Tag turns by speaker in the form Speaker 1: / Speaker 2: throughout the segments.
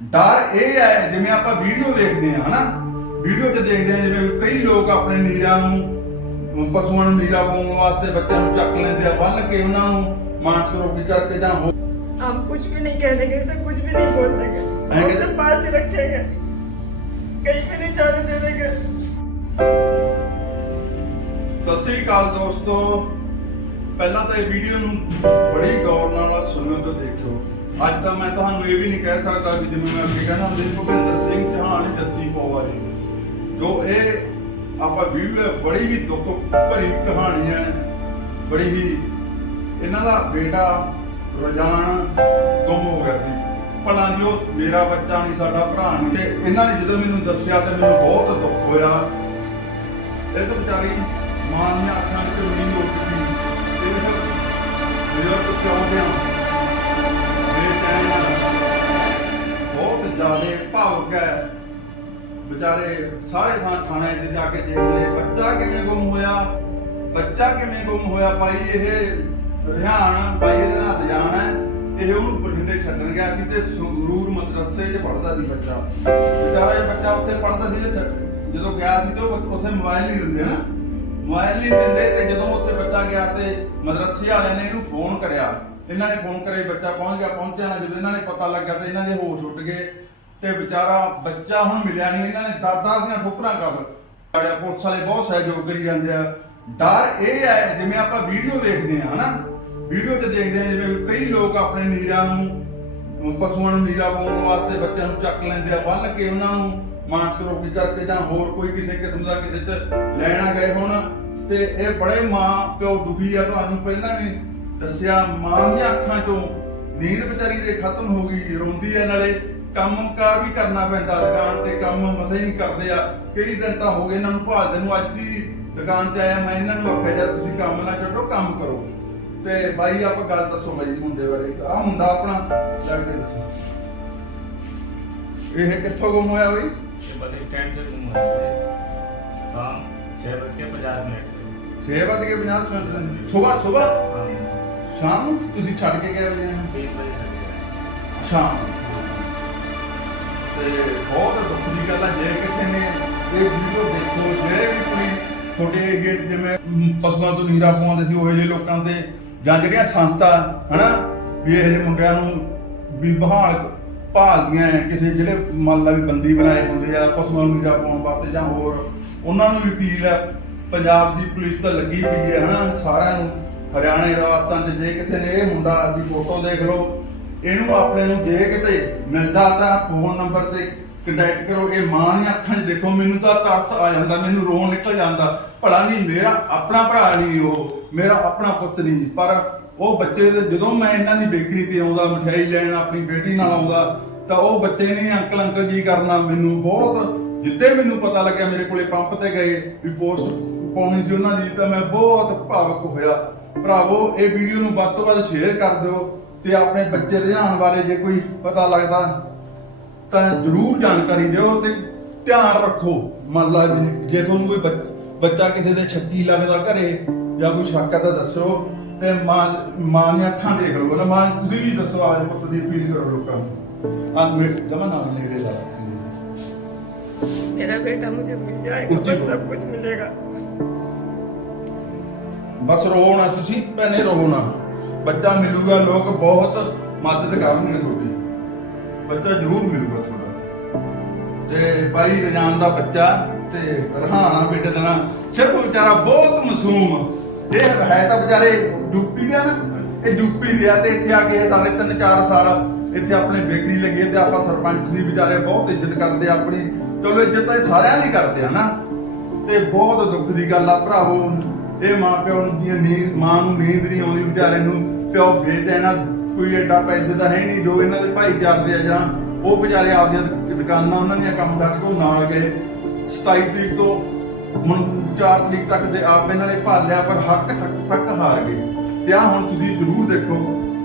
Speaker 1: ਡਰ ਇਹ ਹੈ ਜਿਵੇਂ ਆਪਾਂ ਵੀਡੀਓ ਵੇਖਦੇ ਆ ਹਨਾ ਵੀਡੀਓ 'ਚ ਦੇਖਦੇ ਆ ਜਿਵੇਂ ਕਈ ਲੋਕ ਆਪਣੇ ਨੀਰਾਂ ਨੂੰ ਪਸ਼ੂਆਂ ਨੂੰ ਨੀਰਾ ਪਾਉਣ ਵਾਸਤੇ ਬੱਚਿਆਂ ਨੂੰ ਚੱਕ ਲੈਂਦੇ ਆ ਬੰਨ ਕੇ ਉਹਨਾਂ ਨੂੰ ਮਾਂਸ ਰੋਟੀ ਕਰਕੇ ਜਾਂ ਹੋਰ
Speaker 2: हम कुछ भी नहीं कहने के सब कुछ भी नहीं बोल देंगे
Speaker 1: हैं
Speaker 2: हम
Speaker 1: कहते-
Speaker 2: तो पास ही रखेंगे कहीं भी नहीं जाने दे देंगे
Speaker 1: ਸਤਿ ਸ੍ਰੀ ਅਕਾਲ ਦੋਸਤੋ ਪਹਿਲਾਂ ਤਾਂ ਇਹ ਵੀਡੀਓ ਨੂੰ ਬੜੀ ਗੌਰ ਨਾਲ ਸੁਣੋ ਤੇ ਦੇਖਿਓ ਅੱਜ ਤਾਂ ਮੈਂ ਤੁਹਾਨੂੰ ਇਹ ਵੀ ਨਹੀਂ ਕਹਿ ਸਕਦਾ ਕਿ ਜਿਵੇਂ ਮੈਂ ਅੱਗੇ ਕਹਿੰਦਾ ਹੁੰਦੇ ਭੁਪਿੰਦਰ ਸਿੰਘ ਚੌਹਾਨ ਜੱਸੀ ਪੋਆ ਦੀ ਜੋ ਇਹ ਆਪਾਂ ਵੀਡੀਓ ਹੈ, ਬੜੀ ਹੀ ਦੁੱਖ ਭਰੀ ਕਹਾਣੀ ਹੈ। ਬੜੀ ਹੀ ਇਹਨਾਂ ਦਾ ਬੇਟਾ ਰਜਾਨ ਗੁੰਮ ਹੋ ਗਿਆ ਸੀ। ਭਲਾ ਜੀ ਉਹ ਮੇਰਾ ਬੱਚਾ ਨਹੀਂ ਸਾਡਾ ਭਰਾ ਨਹੀਂ। ਤੇ ਇਹਨਾਂ ਨੇ ਜਦੋਂ ਮੈਨੂੰ ਦੱਸਿਆ ਤੇ ਮੈਨੂੰ ਬਹੁਤ ਦੁੱਖ ਹੋਇਆ। ਇਹ ਤਾਂ ਵਿਚਾਰੀ ਮਾਂ ਦੀਆਂ ਅੱਖਾਂ ਵਿੱਚ ਨੀਂਦ ਉੱਠ ਗਈ ਇਹ ਸਭ ਮੇਰੇ ਤੋਂ ਕਿਉਂ ਗਿਆ ਵਿਚਾਰੇ ਸਾਰੇ ਥਾਂ ਥਾਣੇ 'ਤੇ ਜਾ ਕੇ ਦੇਖ ਲਏ। ਬੱਚਾ ਕਿਵੇਂ ਗੁੰਮ ਹੋਇਆ? ਬੱਚਾ ਕਿਵੇਂ ਗੁੰਮ ਹੋਇਆ ਭਾਈ? ਇਹ ਰਿਹਾਨ, ਭਾਈ ਇਹਦੇ ਨਾਲ ਜਾਣ ਹੈ। ਇਹ ਉਹਨੂੰ ਬਠਿੰਡੇ ਛੱਡਣ ਗਿਆ ਸੀ ਤੇ ਸੰਗਰੂਰ ਮਦਰਸੇ 'ਚ ਪੜ੍ਹਦਾ ਸੀ ਬੱਚਾ। ਵਿਚਾਰਾ ਇਹ ਬੱਚਾ ਉੱਥੇ ਪੜ੍ਹਦਾ ਸੀ ਤੇ ਜਦੋਂ ਗਿਆ ਸੀ ਤੇ ਉੱਥੇ ਮੋਬਾਈਲ ਨਹੀਂ ਦਿੰਦੇ ਨਾ। ਮੋਬਾਈਲ ਨਹੀਂ ਦਿੰਦੇ ਤੇ ਜਦੋਂ ਉੱਥੇ ਬੱਚਾ ਗਿਆ ਤੇ ਮਦਰਸੇ ਵਾਲਿਆਂ ਨੇ ਇਹਨੂੰ ਫੋਨ ਕਰਿਆ। ਇਹਨਾਂ ਨੇ ਫੋਨ ਕਰੇ ਬੱਚਾ ਪਹੁੰਚ ਗਿਆ। ਪਹੁੰਚਿਆ ਨਾ ਜਦੋਂ ਇਹਨਾਂ ਨੇ ਪਤਾ ਲੱਗਾ ਤੇ ਇਹਨਾਂ ਦੇ ਹੋਸ਼ ਉੱਡ ਗਏ। ਤੇ ਵਿਚਾਰਾ ਬੱਚਾ ਹੁਣ ਮਿਲਿਆ ਨਹੀਂ, ਇਹਨਾਂ ਨੇ ਦਾਦਾ ਦੀਆਂ ਠੋਕਰਾਂ ਕਰ ਸਾਡਾ ਪੁਲਿਸ ਵਾਲੇ ਬਹੁਤ ਸਹਿਯੋਗ ਕਰੀ ਜਾਂਦੇ ਆ। ਡਰ ਇਹ ਹੈ, ਜਿਵੇਂ ਆਪਾਂ ਵੀਡੀਓ ਵੇਖਦੇ ਆ ਹਨਾ? ਵੀਡੀਓ 'ਚ ਦੇਖਦੇ ਆ ਜਿਵੇਂ ਕਈ ਲੋਕ ਆਪਣੇ ਨੀਰਾਂ ਨੂੰ ਪਸ਼ੂਆਂ ਨੂੰ ਨੀਰਾ ਪਾਉਣ ਵਾਸਤੇ ਬੱਚਿਆਂ ਨੂੰ ਚੱਕ ਲੈਂਦੇ ਆ, ਬੰਨ ਕੇ ਉਹਨਾਂ ਨੂੰ ਮਾਂਸ ਰੋਗੀ ਕਰਕੇ ਜਾਂ ਹੋਰ ਕੋਈ ਕਿਸੇ ਕਿਸਮ ਦਾ ਕਿਸੇ 'ਚ ਲੈਣਾ ਗਏ ਹੋਣ। ਤੇ ਇਹ ਬੜੇ ਮਾਂ ਪਿਓ ਦੁਖੀ ਆ, ਤੁਹਾਨੂੰ ਪਹਿਲਾਂ ਵੀ ਦੱਸਿਆ, ਮਾਂ ਦੀਆਂ ਅੱਖਾਂ 'ਚੋਂ ਨੀਂਦ ਵਿਚਾਰੀ ਦੇ ਖਤਮ ਹੋ ਗਈ, ਰੋਂਦੀ ਆ ਨਾਲੇ। ਕੰਮਕਾਰ ਵੀ ਕਰਨਾ ਪੈਂਦਾ ਦੁਕਾਨ ਤੇ ਕੰਮ ਮਸੇ ਹੀ ਕਰਦੇ ਆ ਕਿਹੜੀ ਦਿਨ ਤਾਂ ਹੋ ਗਏ ਇਹਨਾਂ ਨੂੰ ਭਾਲਦੇ ਨੂੰ ਅੱਜ ਦੀ ਦੁਕਾਨ ਤੇ ਆਇਆ ਮੈਂ ਇਹਨਾਂ ਨੂੰ ਆਖਿਆ ਜਦ ਤੁਸੀਂ ਕੰਮ ਨਾ ਛੱਡੋ ਕੰਮ ਕਰੋ ਤੇ ਬਾਈ ਆਪਾਂ ਗੱਲ ਦੱਸੋ ਬਾਈ ਮੁੰਡੇ ਬਾਰੇ ਆ ਮੁੰਡਾ ਆਪਣਾ ਲੱਗ ਕੇ ਦੱਸੋ ਇਹ ਕਿੱਥੋਂ ਗੁੰਮ ਹੋਇਆ ਬਈ
Speaker 3: ये बस स्टैंड से गुम हुआ है शाम छः बज के पचास मिनट से
Speaker 1: 6 ਵਜੇ 50 ਮਿੰਟ ਸਵੇਰ ਸਵੇਰ
Speaker 3: शाम
Speaker 1: ਸ਼ਾਮ ਨੂੰ ਤੁਸੀਂ ਛੱਡ ਕੇ ਗਏ ਵਜੇ
Speaker 3: बीस बजे तक है।
Speaker 1: ਸ਼ਾਮ ਨੂੰ। ਤੇ ਬਹੁਤ ਦੁੱਖ ਦੀ ਗੱਲ ਹੈ ਜੇ ਕਿਸੇ ਨੇ ਇਹ ਵੀਡੀਓ ਦੇਖੋ, ਜਿਹੜੇ ਵੀ ਕੋਈ ਛੋਟੇ ਜਿਹੇ ਜਿਵੇਂ ਪਸ਼ੂਆਂ ਤੋਂ ਨੀਰਾ ਪਵਾਉਂਦੇ ਸੀ, ਉਹ ਜਿਹੇ ਲੋਕਾਂ ਤੇ ਜਾਂ ਜਿਹੜੀਆਂ ਸੰਸਥਾ, ਹਨਾ? ਵੀ ਇਹ ਜਿਹੇ ਮੁੰਡਿਆਂ ਨੂੰ ਵੀ ਬਹਾਲ ਭਾਲਦੀਆਂ ਕਿਸੇ ਜਿਹੜੇ ਮੰਨ ਲਾ ਵੀ ਬੰਦੀ ਬਣਾਏ ਹੁੰਦੇ ਆ, ਪਸ਼ੂਆਂ ਨੂੰ ਨੀਰਾ ਪਾਉਣ ਵਾਸਤੇ ਜਾਂ ਹੋਰ। ਉਹਨਾਂ ਨੂੰ ਵੀ ਅਪੀਲ ਹੈ ਪੰਜਾਬ ਦੀ ਪੁਲਿਸ ਤਾਂ ਲੱਗੀ ਪਈ ਹੈ ਹਨਾ? ਸਾਰਿਆਂ ਨੂੰ, ਹਰਿਆਣੇ, ਰਾਜਸਥਾਨ 'ਚ ਜੇ ਕਿਸੇ ਨੇ ਇਹ ਮੁੰਡਾ ਦੀ ਫੋਟੋ ਦੇਖ ਲਓ ਇਹਨੂੰ ਆਪਣੇ ਨੂੰ ਜੇ ਕਿਤੇ ਮਿਲਦਾ ਤਾਂ ਫੋਨ ਨੰਬਰ ਤੇ ਕੰਟੈਕਟ ਕਰੋ। ਇਹ ਮਾਂ ਦੀਆਂ ਅੱਖਾਂ 'ਚ ਦੇਖੋ, ਮੈਨੂੰ ਤਾਂ ਤਰਸ ਆ ਜਾਂਦਾ, ਮੈਨੂੰ ਰੋਣ ਨਿਕਲ ਜਾਂਦਾ। ਭਲਾ ਨਹੀਂ ਮੇਰਾ ਆਪਣਾ ਭਰਾ ਨਹੀਂ ਉਹ, ਮੇਰਾ ਆਪਣਾ ਪੁੱਤ ਨਹੀਂ ਪਰ ਉਹ ਬੱਚੇ ਦੇ ਜਦੋਂ ਮੈਂ ਇਹਨਾਂ ਦੀ ਬੇਕਰੀ ਤੇ ਆਉਂਦਾ, ਮਠਿਆਈ ਲੈਣ, ਆਪਣੀ ਬੇਟੀ ਨਾਲ ਆਉਂਦਾ, ਤਾਂ ਉਹ ਬੱਚੇ ਨੇ ਅੰਕਲ ਅੰਕਲ ਜੀ ਕਰਨਾ ਮੈਨੂੰ ਬਹੁਤ ਜਿੱਦੇ ਮੈਨੂੰ ਪਤਾ ਲੱਗਿਆ ਮੇਰੇ ਕੋਲੇ ਪੰਪ ਤੇ ਗਏ, ਵੀ ਪੋਸਟ ਪਾਉਣੀ ਸੀ ਉਹਨਾਂ ਦੀ, ਤਾਂ ਮੈਂ ਬਹੁਤ ਭਾਵੁਕ ਹੋਇਆ। ਭਰਾਵੋ, ਇਹ ਵੀਡੀਓ ਨੂੰ ਵੱਧ ਤੋਂ ਵੱਧ ਸ਼ੇਅਰ ਕਰ ਦਿਓ। ਤੇ ਆਪਣੇ ਬੱਚੇ ਰੁਝਾਨ ਬਾਰੇ ਜੇ ਕੋਈ ਪਤਾ ਲੱਗਦਾ ਤਾਂ ਜਰੂਰ ਜਾਣਕਾਰੀ ਦਿਓ ਤੇ ਧਿਆਨ ਰੱਖੋ ਮੰਨ ਲਾ ਵੀ ਜੇ ਤੁਹਾਨੂੰ ਕੋਈ ਬੱਚ- ਬੱਚਾ ਕਿਸੇ ਦੇ ਸ਼ੱਕੀ ਲੱਗਦਾ ਘਰੇ ਜਾਂ ਕੋਈ ਸ਼ੱਕ ਹੈ ਤਾਂ ਦੱਸੋ ਤੇ ਮਾਂ ਮਾਂ ਦੀਆਂ ਅੱਖਾਂ ਦੇਖ ਲਓ ਨਾ ਮਾਂ ਤੁਸੀਂ ਵੀ ਦੱਸੋ ਆਜ ਪੁੱਤ ਦੀ ਅਪੀਲ ਕਰੋ ਲੋਕਾਂ ਨੂੰ ਆ ਮੇਰੇ ਜਮਾ ਨਾਲ ਨੇੜੇ ਦਾ
Speaker 2: मेरा बेटा मुझे मिल जाएगा
Speaker 1: उच्च
Speaker 2: बस
Speaker 1: रो-
Speaker 2: सब कुछ मिलेगा
Speaker 1: ਬਸ ਰੋ ਨਾ ਤੁਸੀਂ ਭੈਣੇ ਰੋ ਨਾ ਬੱਚਾ ਮਿਲੂਗਾ, ਲੋਕ ਬਹੁਤ ਮਦਦ ਕਰਨਗੇ ਤੁਹਾਡੀ। ਬੱਚਾ ਜ਼ਰੂਰ ਮਿਲੂਗਾ ਤੁਹਾਡਾ। ਤੇ ਭਾਈ ਰਜਾਨ ਦਾ ਬੱਚਾ ਤੇ ਰਹਾਨਾ ਬੇਟੇ ਦਾ ਸਿਰਫ ਵਿਚਾਰਾ ਬਹੁਤ ਮਾਸੂਮ। ਇਹ ਹੈ ਤਾਂ ਵਿਚਾਰੇ ਯੂਪੀ ਦਾ ਨਾ, ਇਹ ਯੂਪੀ ਦੇ ਆ ਤੇ ਇੱਥੇ ਆ ਕੇ ਸਾਡੇ 3-4 ਸਾਲ ਇੱਥੇ ਆਪਣੇ ਬੇਕਰੀ ਲੱਗੇ ਤੇ ਆਪਾਂ ਸਰਪੰਚ ਸੀ, ਵਿਚਾਰੇ ਬਹੁਤ ਇੱਜ਼ਤ ਕਰਦੇ ਆਪਣੀ। ਚਲੋ ਇੱਜ਼ਤ ਤਾਂ ਇਹ ਸਾਰਿਆਂ ਦੀ ਕਰਦੇ ਆ ਨਾ। ਤੇ ਬਹੁਤ ਦੁੱਖ ਦੀ ਗੱਲ ਆ, ਭਰਾਵੋ ਇਹ ਮਾਂ ਪਿਓ ਨੂੰ ਨੀਂਦ, ਮਾਂ ਨੂੰ ਨੀਂਦ ਨਹੀਂ ਆਉਂਦੀ, ਵਿਚਾਰੇ ਨੂੰ ਪਿਓ ਬੇਚੈਨਾ ਕੋਈ ਐਡਾ ਪੈਸੇ ਦਾ ਹੈ ਨਹੀਂ, ਜੋ ਇਹਨਾਂ ਦੇ ਭਾਈ ਕਰਦੇ ਆ ਜਾਂ ਉਹ ਵਿਚਾਰੇ ਆਪਦੀਆਂ ਦੁਕਾਨਾਂ ਉਹਨਾਂ ਦੀਆਂ ਕੰਮ ਛੱਡ ਉਹ ਨਾਲ ਗਏ। 27 ਤਰੀਕ ਤੋਂ ਹੁਣ 4 ਤਰੀਕ ਤੱਕ ਦੇ ਆਪ ਇਹਨਾਂ ਨੇ ਭਾਲਿਆ ਪਰ ਹੱਕ ਤੱਕ ਤੱਕ ਹਾਰ ਗਏ। ਤੇ ਆ ਹੁਣ ਤੁਸੀਂ ਜ਼ਰੂਰ ਦੇਖੋ,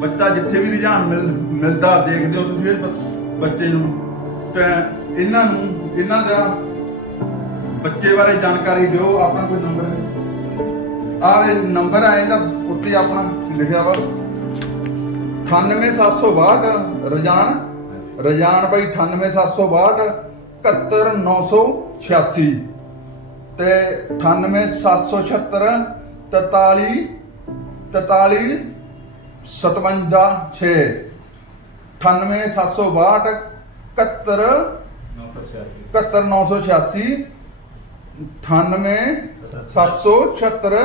Speaker 1: ਬੱਚਾ ਜਿੱਥੇ ਵੀ ਰੁਝਾਨ ਮਿਲ, ਮਿਲਦਾ, ਦੇਖਦੇ ਹੋ ਤੁਸੀਂ ਇਹ ਬੱਚੇ ਨੂੰ। ਤੇ ਇਹਨਾਂ ਨੂੰ, ਇਹਨਾਂ ਦਾ ਬੱਚੇ ਬਾਰੇ ਜਾਣਕਾਰੀ ਦਿਓ ਆਪਣਾ ਕੋਈ ਨੰਬਰ ਆਵੇ ਨੰਬਰ ਆ ਇਹਦਾ ਉੱਤੇ ਆਪਣਾ ਲਿਖਿਆ ਵਾ। 98762 ਰਜਾਨ ਰਜਾਨ ਬਾਈ 98762 71986 ਤੇ 98776 43 43 57 6 98762 71986 98776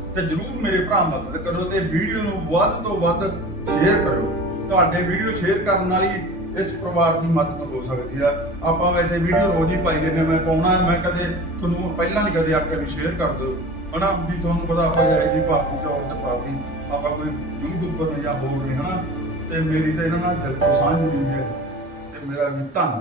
Speaker 1: ਤੇ ਜਰੂਰ ਮੇਰੇ ਭਰਾ ਮਦਦ ਕਰੋ ਤੇ ਵੀਡੀਓ ਨੂੰ ਵੱਧ ਤੋਂ ਵੱਧ ਸ਼ੇਅਰ ਕਰੋ ਤੁਹਾਡੇ ਵੀਡੀਓ ਸ਼ੇਅਰ ਕਰਨ ਨਾਲ ਹੀ ਇਸ ਪਰਿਵਾਰ ਦੀ ਮਦਦ ਹੋ ਸਕਦੀ ਆ। ਆਪਾਂ ਵੈਸੇ ਵੀਡੀਓ ਰੋਜ਼ ਹੀ ਪਾਈ ਜਾਂਦੇ ਮੈਂ ਪਾਉਣਾ, ਮੈਂ ਕਦੇ ਤੁਹਾਨੂੰ ਪਹਿਲਾਂ ਨਹੀਂ ਕਦੇ ਆਖਿਆ ਵੀ ਸ਼ੇਅਰ ਕਰ ਦਿਓ। ਹਨਾ, ਵੀ ਤੁਹਾਨੂੰ ਪਤਾ ਆਪਾਂ ਇਹ ਜੀ ਭਾਰਤੀ ਤੌਰ ਤੇ ਪਾਤੀ ਆਪਾਂ ਕੋਈ ਯੂਟਿਊਬਰ ਨੇ ਜਾਂ ਹੋਰ ਨਹੀਂ, ਹਨਾ? ਤੇ ਮੇਰੀ ਤਾਂ ਇਹਨਾਂ ਨਾਲ ਦਿਲ ਤੋਂ ਸਾਂਝ ਜੁੜੀ ਹੈ। ਤੇ ਮੇਰਾ ਵੀ ਧੰਨ